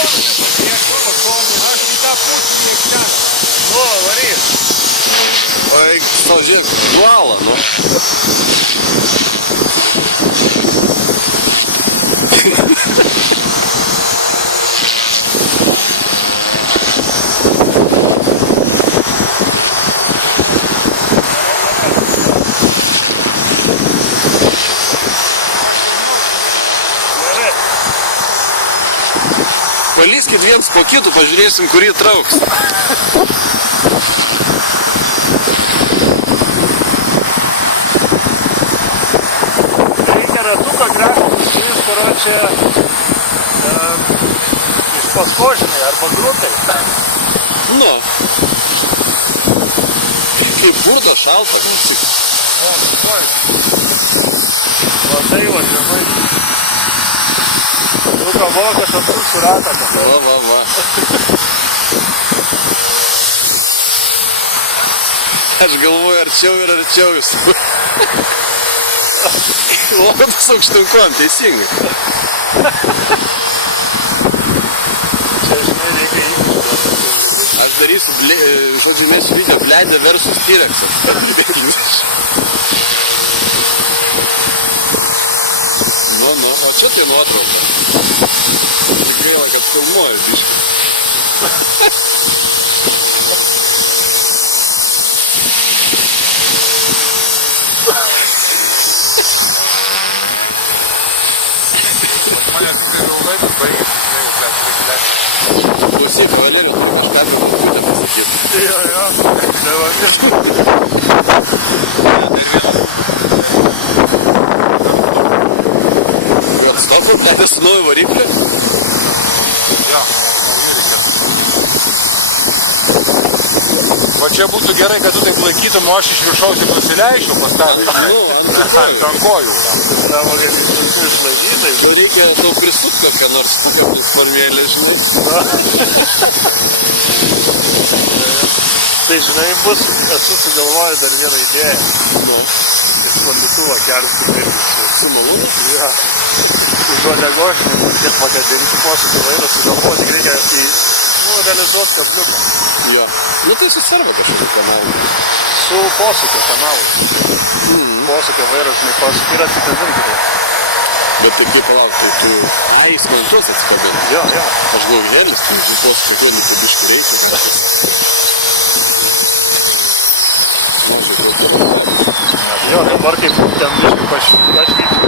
Aš į tą pusę kiek ten. Nu, varyk. O eik, tau žiūrėk, dualą, nu. Palyskit viens po kitų, pažiūrėsim, kurį trauks. Reikia ratuką grąžtus, kuris, karočią, iš paskožinai arba grutai. Nu. Kaip burda šalta. Va tai va, žemai. Nu, vokas apsukų ratą. Va. Aš galvoju, arčiau ir arčiau jūs. Lokas aukštunkom, teisingai. Čia, žinai, reikia įgūdžių. Aš darysiu, žodžiu, mes video Blende versus T-Rexas. Nu, o čia tai nuotrauka. Gaila, kad filmuoju biškį. Mane tikrai jau laikas baigėsi, Klausyk, Valerijau, turiu kažką apie Matkutę pasakyti. Jo, tai va viskas. Atstofo, plėtė su nauju variklį? Jo, va čia būtų gerai, kad tu taip laikytum, o aš iš viršaus ir nusileisčiau pastatyti. Ant kojų. Tavo reikia išlaikytai. Nu reikia tau prisut kokią nors pukaplius formėlę, žinai. Tai žinai, esu sugalvojęs dar vieną idėją. Nu. Iš sklandytuvą kelti Su malūnu? Jo. Už uodegos, kiek vakar daryti posūkį vairą, sugalvoti reikia realizuoti kabliuką. Jo. Nu tai su servo kažkokį kanalą. Su posūkio kanalu. Posūkio vairas, žinai, posūkį ir atsikabinti. Bet taip kaip palauk, tai tu... Jis man tuos atsikabinti. Jo. Aš galvoju, helis, tai tu posūkio duodį po biškį reikia. Jo, dabar kaip ten biškį pašvyčiu.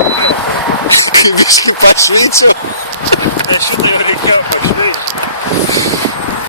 Kaip biškį pašvyčiu? Ne šitai